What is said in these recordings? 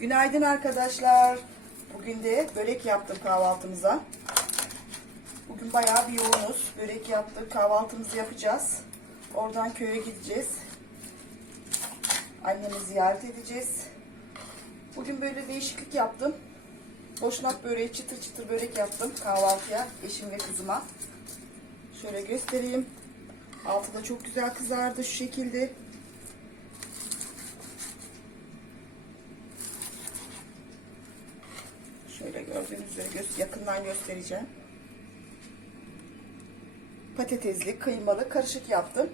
Günaydın arkadaşlar. Bugün de börek yaptım kahvaltımıza. Bugün bayağı bir yoğunuz. Börek yaptık. Kahvaltımızı yapacağız. Oradan köye gideceğiz. Annemi ziyaret edeceğiz. Bugün böyle değişiklik yaptım. Boşnak böreği, çıtır çıtır börek yaptım kahvaltıya eşim ve kızıma. Şöyle göstereyim. Altı da çok güzel kızardı şu şekilde. Şöyle gördüğünüz üzere gö- yakından göstereceğim. Patatesli, kıymalı, karışık yaptım.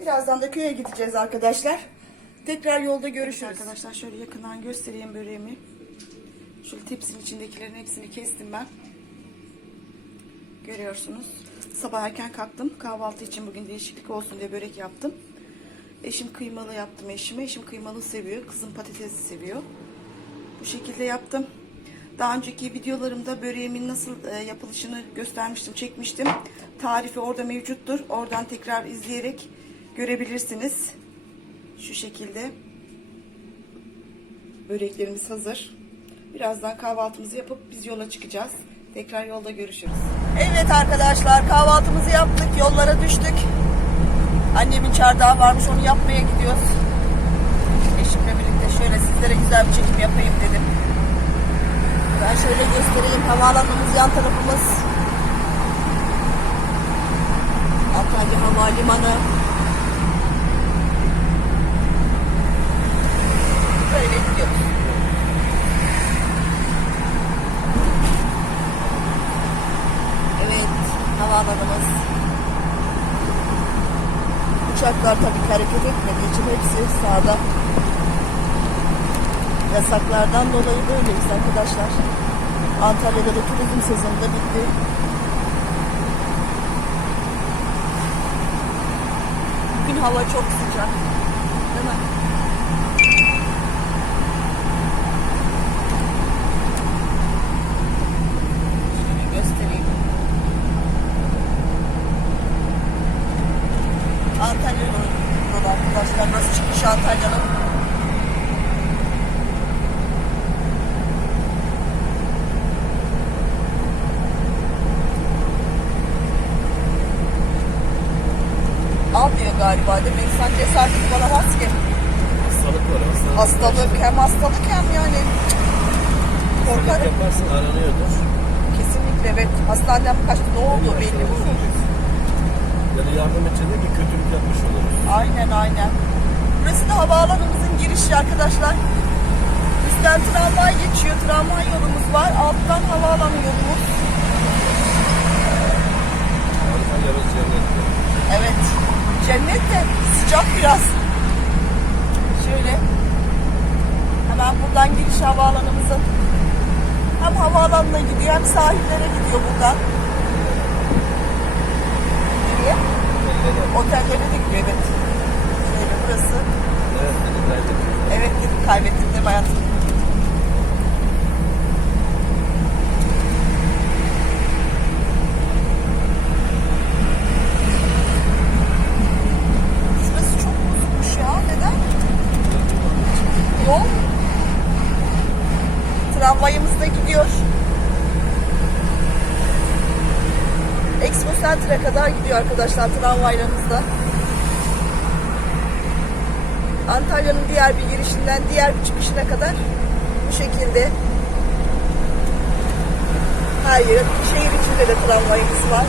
Birazdan da köye gideceğiz arkadaşlar. Tekrar yolda görüşürüz. Arkadaşlar şöyle yakından göstereyim böreğimi. Şöyle tepsinin içindekilerin hepsini kestim ben. Görüyorsunuz. Sabah erken kalktım. Kahvaltı için bugün değişiklik olsun diye börek yaptım. Eşim kıymalı yaptım eşime. Eşim kıymalı seviyor. Kızım patatesli seviyor. Bu şekilde yaptım. Daha önceki videolarımda böreğimin nasıl e, yapılışını göstermiştim, çekmiştim. Tarifi orada mevcuttur. Oradan tekrar izleyerek görebilirsiniz. Şu şekilde. Böreklerimiz hazır. Birazdan kahvaltımızı yapıp biz yola çıkacağız. Tekrar yolda görüşürüz. Evet arkadaşlar kahvaltımızı yaptık. Yollara düştük. Annemin çardağı varmış onu yapmaya gidiyoruz. Eşimle birlikte şöyle sizlere güzel bir çekim yapayım dedim. Ben şöyle göstereyim. Havaalanımız yan tarafımız. Antalya Havalimanı. Böyle gidiyoruz. Evet, havaalanımız. Uçaklar tabii ki hareket etmediği için hepsi sağda. Yasaklardan dolayı böyleyiz arkadaşlar. Antalya'da da turizm sezonu da bitti. Bugün hava çok sıcak. Değil mi? Göstereyim. Antalya'da arkadaşlar. Nasıl çıkmış Antalya'nın? Almıyor galiba değil mi? İnsan cesareti bulamaz ki. Hastalık var hastalık. Hem hastalık hem yani korkarım. yaparsın aranıyordur. Kesinlikle evet. Hastaneden kaçtı ne oldu belli bu. Ya da yardım edeceğiz ki kötülük yapmış oluruz. Aynen aynen. Burası da havaalanımızın girişi arkadaşlar. Üstten tramvay geçiyor. Tramvay yolumuz var. Alttan havaalanı yolumuz. Evet. Cennet de sıcak biraz. Şöyle. Hemen buradan giriş havaalanımızın. Hem havaalanına gidiyor hem sahillere gidiyor buradan. Nereye? Ellere. Otellere de gidiyor evet. Şöyle burası. Evet. Evet dedim kaybettim de hayatım. Şurası çok bozulmuş ya. Neden? Yol. Tramvayımız da gidiyor. Center'a kadar gidiyor arkadaşlar tramvaylarımızda. Antalya'nın diğer bir girişinden diğer bir çıkışına kadar bu şekilde her yer, şehir içinde de tramvayımız var.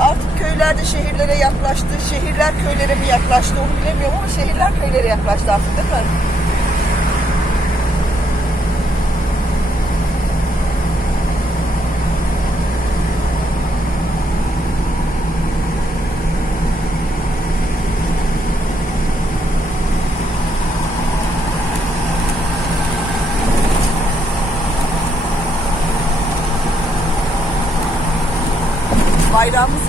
Artık köyler de şehirlere yaklaştı. Şehirler köylere mi yaklaştı onu bilemiyorum ama şehirler köylere yaklaştı artık değil mi? items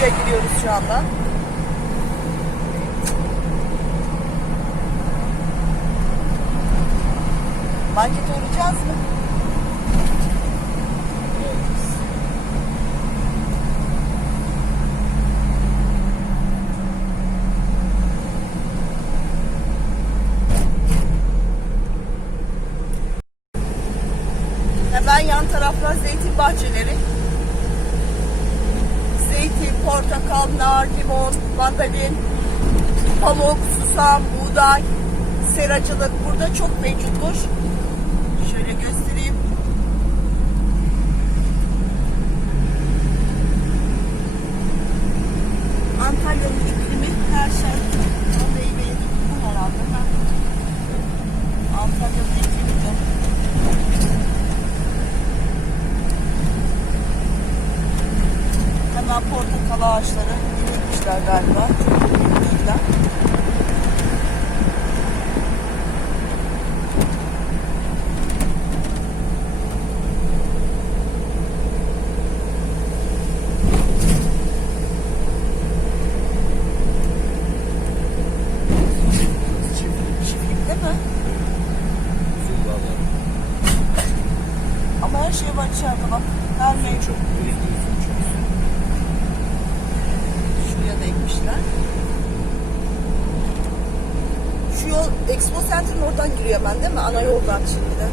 Kurucu'ya giriyoruz şu anda. Markete uğrayacağız mı? Maceracılık burada çok mevcuttur. Expo Center'ın oradan giriyor ben değil mi? Ana yoldan şimdi.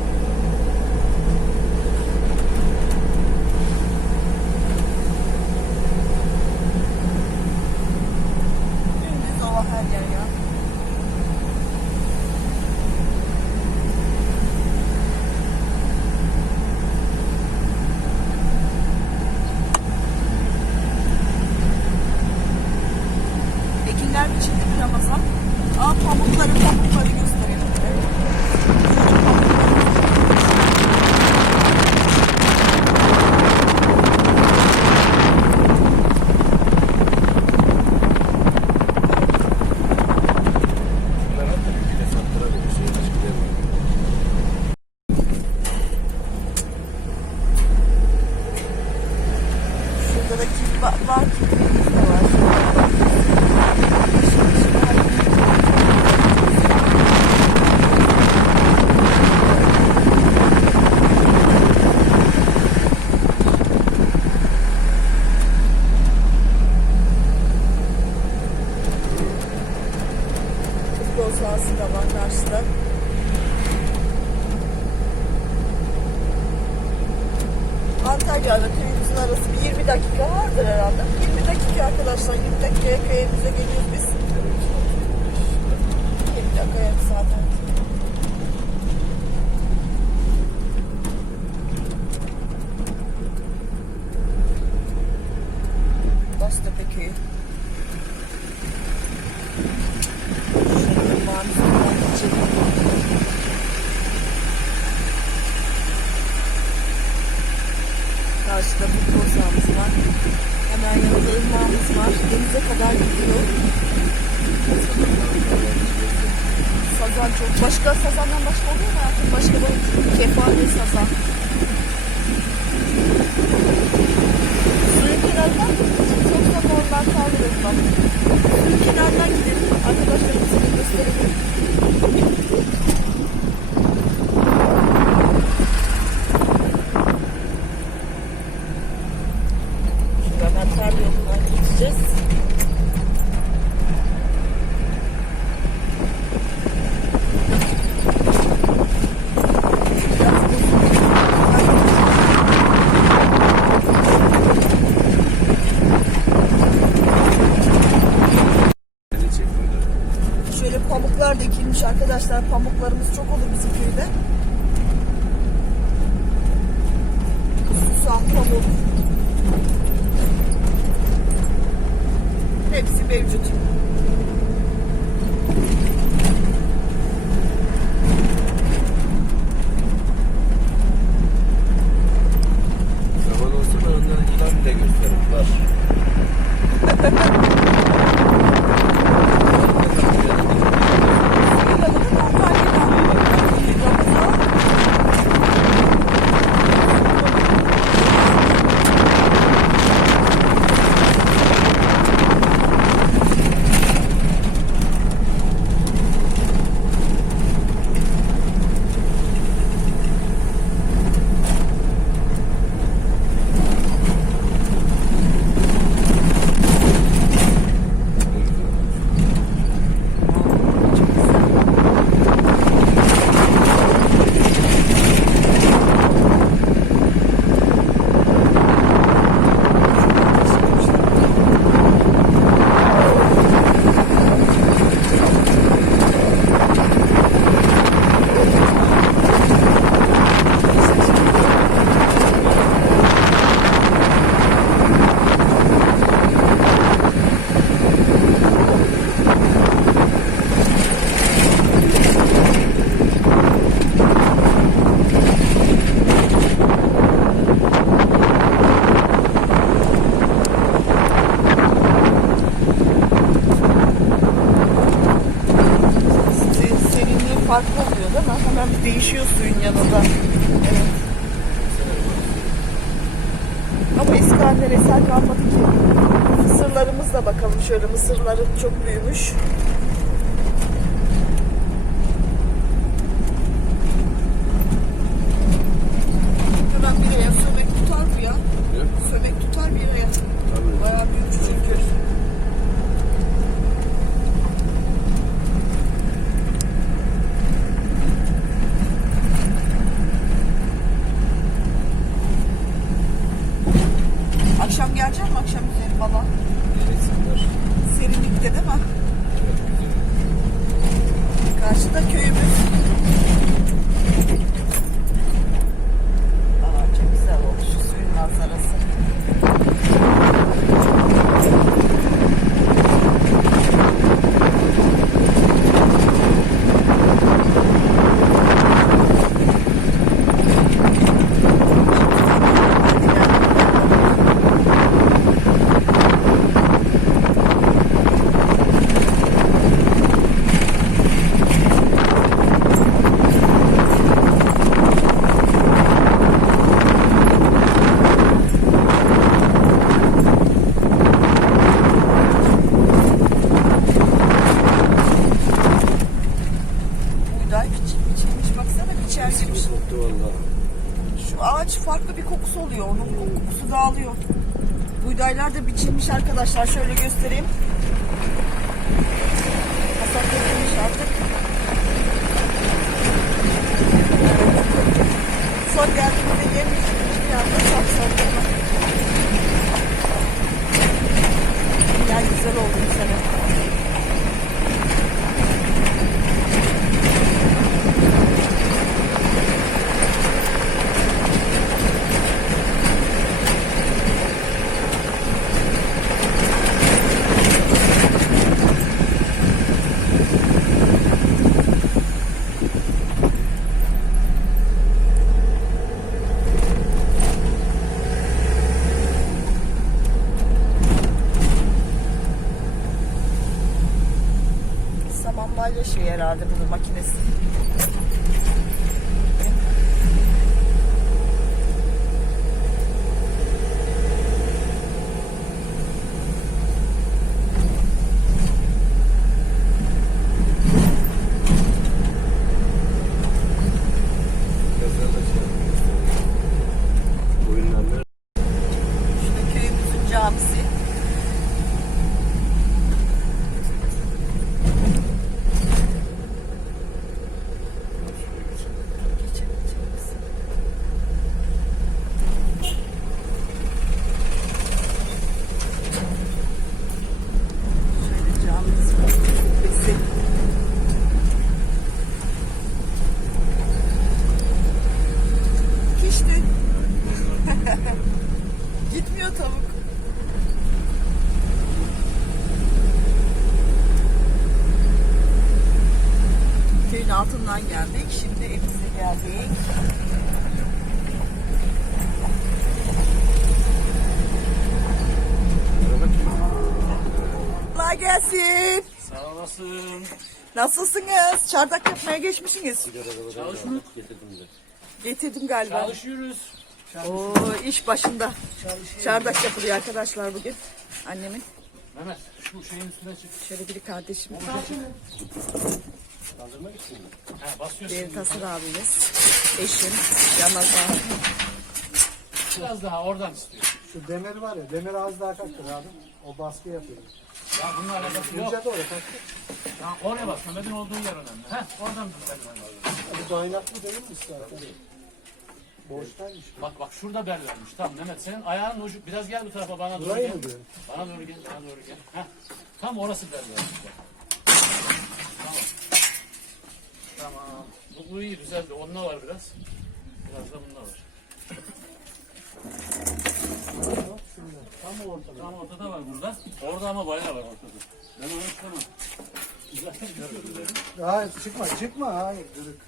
爸爸。you. Çok büyümüş. Hemen bir aya sömek tutar bu ya. Yok. Sömek tutar bir aya. Tabii. Bayağı büyümüş çünkü. Akşam gelecek mi akşam üzeri bana? Gereksinler. Serinlikte değil mi? Evet, güzel. Karşıda köyümüz. Aa, çok güzel olmuş şu suyun manzarası. Buğday biç, biçilmiş baksana biçer Eski gibi. bir koktu valla. Şu ağaç farklı bir kokusu oluyor. Onun kokusu dağılıyor. Buğdaylar da biçilmiş arkadaşlar. Şöyle göstereyim. Gelsin. Sağ olasın. Nasılsınız? Çardak yapmaya geçmişsiniz. Çalışma. Getirdim de. Getirdim galiba. Çalışıyoruz. Oo, iş başında. Çardak yapılıyor arkadaşlar bugün. Annemin. Mehmet şu şeyin üstüne çık. Şöyle biri kardeşim. Kaldırmak için mi? He basıyorsun. Diğeri Tasır abimiz. Eşim. Ramazan. Biraz daha oradan istiyor. Şu demir var ya, demir az daha kalktır abi. O baskı yapıyor. Ya bunun alakası yok. Doğru kalktır. Ya oraya bas. Mehmet'in olduğu yer önemli. Heh oradan lazım. Bu dayanaklı değil mi istersen? Boştaymış. Bak bak şurada bel vermiş. Tamam Mehmet senin ayağın ucu biraz gel bu tarafa bana doğru Burayı gel. mı diyorsun? Bana doğru gel, bana doğru gel. Heh. Tam orası bel vermiş. bak. Tamam. Tamam. Bu, bu iyi güzeldi. Onunla var biraz. Biraz da bunda var. Tam ortada. Tam ortada var burada. Orada ama bayağı var ortada. Ben onu istemem. Hayır çıkma, çıkma. Hayır, dürük.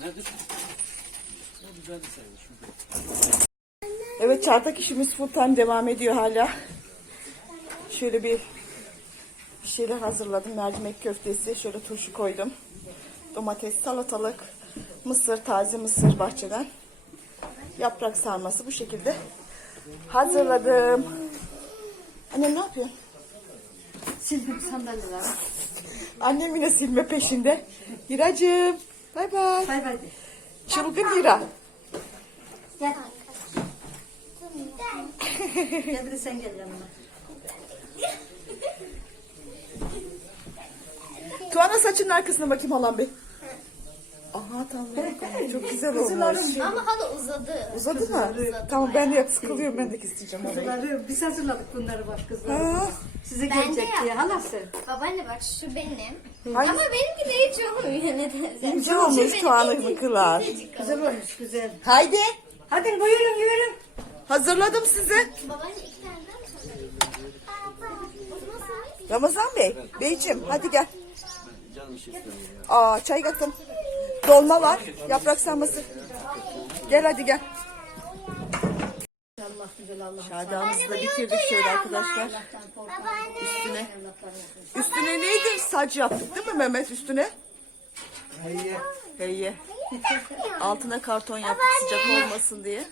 Nedir? O güzel bir sayılır. Şurada. Evet çardak işimiz full time devam ediyor hala. Şöyle bir şeyler hazırladım. Mercimek köftesi, şöyle turşu koydum. Domates, salatalık, mısır, taze mısır bahçeden. Yaprak sarması bu şekilde hazırladım. Annem ne yapıyor? Sildim sandalyeler. Annem yine silme peşinde. Hiracığım, bay bay. Bay bay. Çılgın Hira. Gel. gel bir de sen gel yanıma. Tuana saçının arkasına bakayım halam bir. Aha tamam. Çok güzel olmuş. Ama hala uzadı. Uzadı mı? Tamam ben de sıkılıyorum ben de isteyeceğim orayı. Kızları, biz hazırladık bunları bak kızlar. Ha, Size Ben de gelecek diye yaptım. halası. Babaanne bak şu benim. Hangi- Ama benimki de hiç olmuyor nedense. İnce Şu olmuş benim Tuğan'ın incecik, Güzel olmuş. güzel. Haydi. Hadi buyurun buyurun. Hazırladım sizi. Babaanne iki tane daha mı? O Ramazan Bey, Beyciğim hadi gel. Aa çay katım. Dolma var, yaprak sarması. Gel hadi gel. Allah güzel Allah. Şadağımızı da bitirdik şöyle arkadaşlar. Üstüne. Üstüne neydi? Sac yaptık değil mi Mehmet üstüne? Heyye. Heyye. Altına karton yaptık sıcak olmasın diye.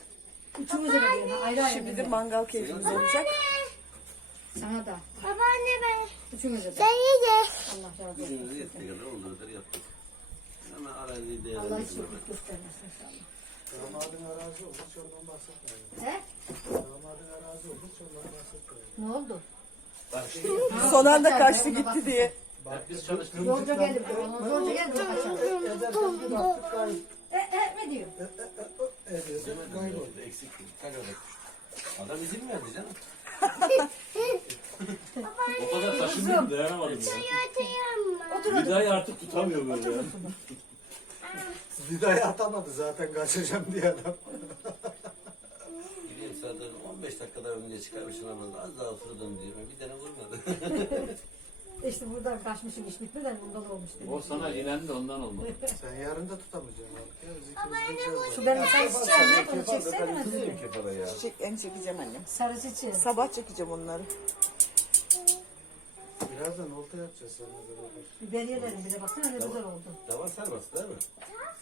Üçümüze de ayrı. Şimdi de mangal keyfimiz olacak. Sana da. Babaanne ben. Üçümüze de. Sen ye. Allah razı olsun. Günümüzde yettiği kadar olduğu kadar yaptık. Ama araziyi Allah değerlendirmek hiç yokluk göstermesin inşallah. Damadın arazi oldu, hiç ondan bahsetmeyin. He? Damadın arazi oldu, hiç ondan bahsetmeyin. Ne oldu? Son anda kaçtı gitti diye. Hep biz çalıştık. Yolca geldi. Yolca geldi. kaçalım. Ederken bir baktık kayıp. E, e, ne diyor? Ediyor. Kayboldu. eksik. Kagarak. Adam izin verdi canım. O kadar taşındım dayanamadım ya. Vidayı artık tutamıyor böyle ya. Vidayı atamadı zaten kaçacağım diye adam. Gideyim zaten 15 dakikada önce çıkarmışsın ama az daha oturdum diyor. Bir tane vurmadı. İşte buradan kaçmışım iş bitmeden bundan olmuş demek. O sana inendi ondan olmadı. Sen yarın da tutamayacaksın artık. Ya, biz ikimiz. Şu benim sarı çiçeğim ne? Onu çeksene hadi. Kefala ya. Çek, en çekeceğim annem. Sarı çiçeğim. Sabah çekeceğim onları. Birazdan olta yapacağız seninle beraber. Biberiyelerim bir de baksana ne güzel oldu. Davar sarması değil mi?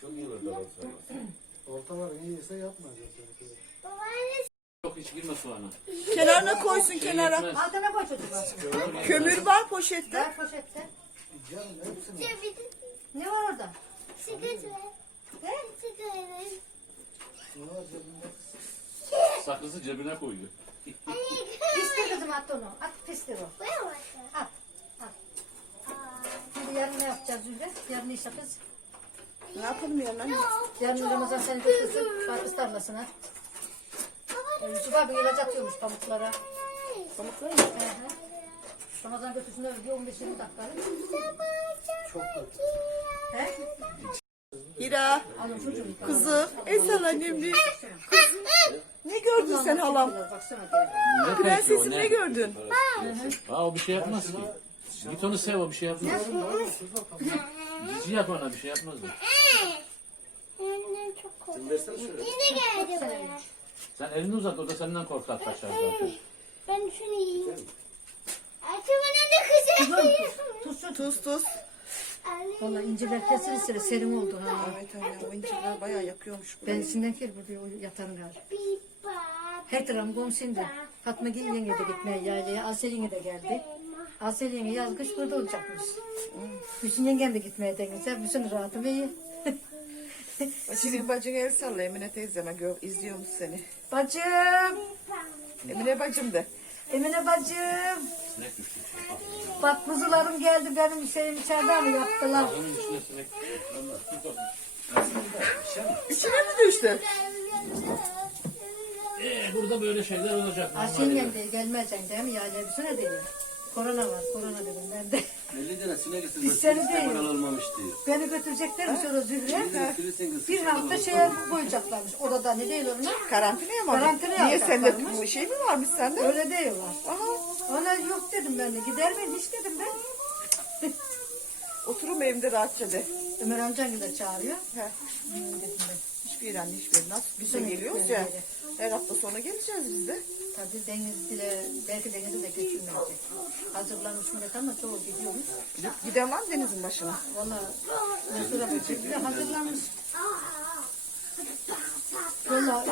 Çok iyi olur davar sarması. Oltalar iyiyse yapmayacağız. Yok hiç girme soğana. Kenarına koysun kenara. Yetmez. Altına koy çocuklar. Kömür var poşette. Ver poşette. Canım hepsini. Ne var orada? Ne var cebinde? Sakızı cebine koyuyor. Pistir kızım at onu. At pistir o. At. Yarın ne yapacağız Zülde? Yarın ne iş yapacağız? Ne yapalım yarın anne? Yarın Ramazan seni götürsün. Karpuz tarlasına. Ee, Yusuf abi ilaç atıyormuş pamuklara. Pamuklar mı? Hı hı. Ramazan götürsün öyle bir 15-20 dakika. Çok kötü. He? Hira, Alın çocuğum. kızım, Esen annem bir. Ne gördün sen halam? Baksana gel. Prensesim ne gördün? Ha o bir şey yapmaz ki. Git onu sev o bir şey yapmaz. Cici yap ona bir şey yapmaz versene şöyle. Yine geldi buraya. Sen elini uzat o da senden korkar kaçar zaten. Ben şunu yiyeyim. Açımın önünde kızı. Tuzsuz. Tuz tuz. Valla inciler kesilirse serin oldu ha. Evet anne o incirler bayağı yakıyormuş. Ben burayı. içinden gel buraya o yatan gar. Her tarafım komşuydu. Fatma Gül yenge de gitmeye yaylaya. Asel yenge de geldi. Asel yenge yaz kış burada olacakmış. Hüsnü yengem de gitmeye denizler. Bütün rahatım iyi. Şimdi bacın el salla Emine teyzeme gör, izliyormuş seni. Bacım. Emine bacım de. Emine bacım. Sinek düştü. Bak kuzularım geldi benim şeyim içeride mi yaptılar. Onun üstüne sinek İçine mi düştü? Ee, burada böyle şeyler olacak. Asel yengem de gelmeyeceksin değil mi? Yaylaya bir sene değil. Korona var, korona dedim ben de. 50 tane sinek getirdim. Biz seni değil. olmamış diyor. Beni götüreceklermiş orada Zühre. Bir hafta şeye koyacaklarmış. Orada ne değil onlar? Karantinaya mı? Karantinaya Niye sende alacaklarmış. bu şey mi varmış sende? Öyle diyorlar. Aha. Ona yok dedim ben de. Gider miyim hiç dedim ben. Oturum evimde rahatça de. Ömer amcan da çağırıyor. He. Hmm, dedim ben. Hiçbir yer anne hiçbir yer. Nasıl bize sene geliyoruz ya. Her hafta sonra geleceğiz biz de. Tabii deniz bile, belki denize de geçilmeyecek. Hazırlanmış millet ama çoğu gidiyormuş. Giden var mı denizin başına? Valla Mesut'a bu şekilde hazırlanmış. Valla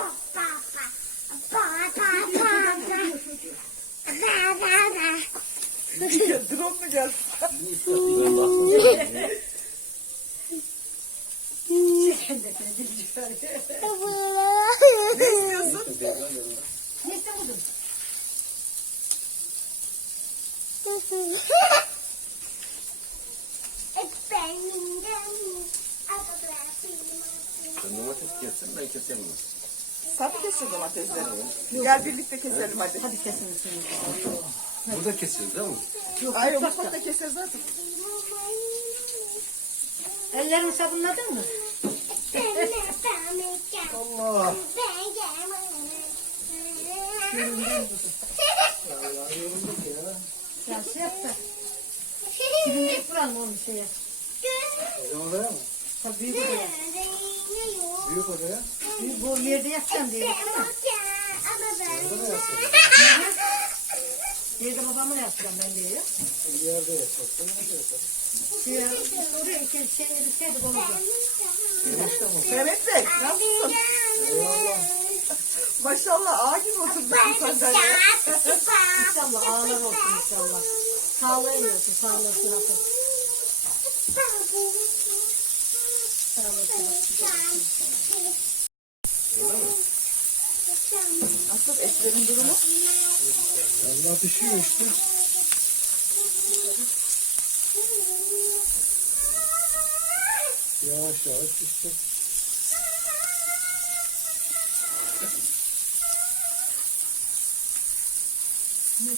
Drone mu geldi? çekendekine dilciler. ne istiyorsun? Neyse budur. Sen domates kessin ben keserim. onu. Sen mi keseceksin domatesleri? Gel birlikte keselim hadi. Hadi kesin üstünü. Burada keseriz değil mi? Yok, Hayır mutfakta. mutfakta keseriz artık. Ellerini sabunladın mı? Allah. Ya şey yap da. Dibinde ip vuran mı onun şeye? Odaya mı? Tabii büyük odaya. Büyük odaya. Büyük bu yerde yapacağım diye. Yerde babamla yapacağım ben diye. Bir yerde yapacaksın. Nerede yapacaksın? Şey, oraya iki şey yürüseydi konucu. Mehmet Bey nasılsın? Maşallah ağa gibi oturmuşsun sandalyeye. İnşallah ağlar olsun inşallah. Sağlığı sıratı. Sağlığı sıratı. Nasıl etlerin durumu? Allah pişiyor işte. Yavaş yavaş işte. Bugün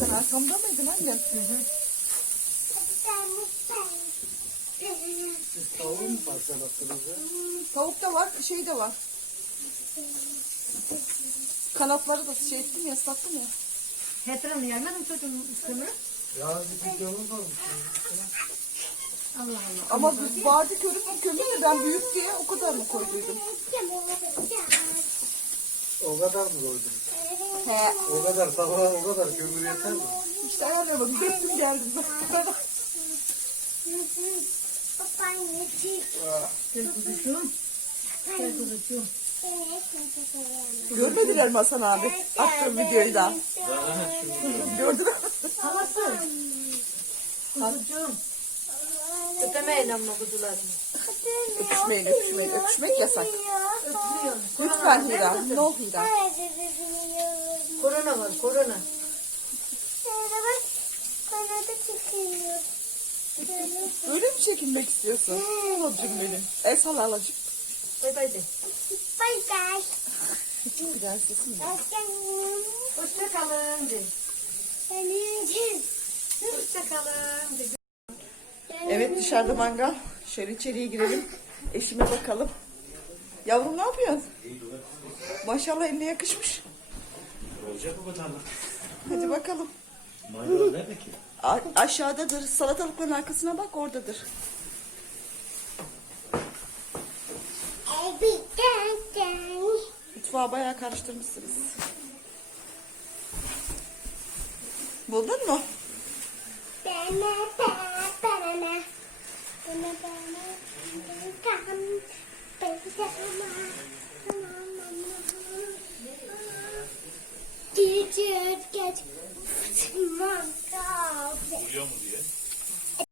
sen arkamda mıydın annem? Tavuğu mu parçalattınız ya? Tavuk da var, şey de var. Kanatları da şey ettim ya, ıslattım ya. Hetra'nı yermedin çocuğun üstünü. Ya bir videomuz olmuş. Allah Allah. Ama bu vardı körük mü kömür de ben büyük diye o kadar mı koyduydum? O kadar mı koydunuz? He. O kadar sabah o kadar kömür yeter mi? İşte ayarlamadım. Döktüm geldim. Gel kuzucuğum. Gel kuzucuğum. Görmediler mi Hasan abi? Attığım videoyu da. Gördün mü? Havası. Kuzucuğum. Öpemeyin ama kuzularını. Öpüşmeyin, öpüşmeyin. Öpüşmek yasak. Öpüyorum. Lütfen Hira. Ne ol Hira? Korona var, korona. Öyle mi çekilmek istiyorsun? Halacığım benim. El sal halacığım. Bay bay de. Çok güzel sesin var. Hoşça kalın de. Hoşça kalın de. Evet dışarıda mangal. Şöyle içeriye girelim. Eşime bakalım. Yavrum ne yapıyorsun? Maşallah eline yakışmış. Olacak o kadarlık. Hadi bakalım. Maydanoz nerede ki? A- aşağıdadır. Salatalıkların arkasına bak oradadır. Mutfağı bayağı karıştırmışsınız. Buldun mu? Uyuyor mu